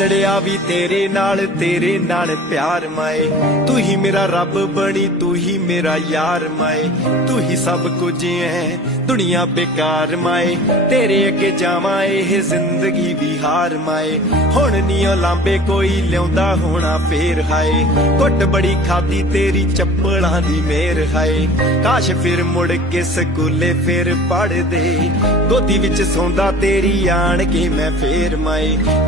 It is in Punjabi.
ਲੜਿਆ ਵੀ ਤੇਰੇ ਨਾਲ ਪਿਆਰ ਮਾਏ। ਤੂੰ ਹੀ ਮੇਰਾ ਰੱਬ ਬਣੀ, ਤੂੰ ਹੀ ਮੇਰਾ ਯਾਰ ਮਾਏ। ਤੂੰ ਹੀ ਸਭ ਕੁਝ ਐ, ਦੁਨੀਆ ਬੇਕਾਰ ਮਾਏ। ਤੇਰੇ ਅੱਗੇ ਜਾਵਾਂ ਇਹ ਜ਼ਿੰਦਗੀ ਵੀ ਹਾਰ ਮਾਏ। ਹੁਣ ਨੀ ਉਹ ਲਾਂਬੇ ਕੋਈ ਲਿਆਉਂਦਾ ਹੋਣਾ ਫੇਰ ਹਾਏ। ਕੁੱਟ ਬੜੀ ਖਾਦੀ ਤੇਰੀ ਚੱਪਲਾਂ ਦੀ ਮੇਰ ਹਾਏ। ਕਾਸ਼ ਫਿਰ ਮੁੜ ਕੇ ਸਕੂਲੇ ਫੇਰ ਪੜ੍ਹਦੇ, ਗੋਦੀ ਵਿੱਚ ਸੌਂਦਾ ਤੇਰੀ ਆਣ ਕੇ ਮੈਂ ਫੇਰ ਮਾਏ।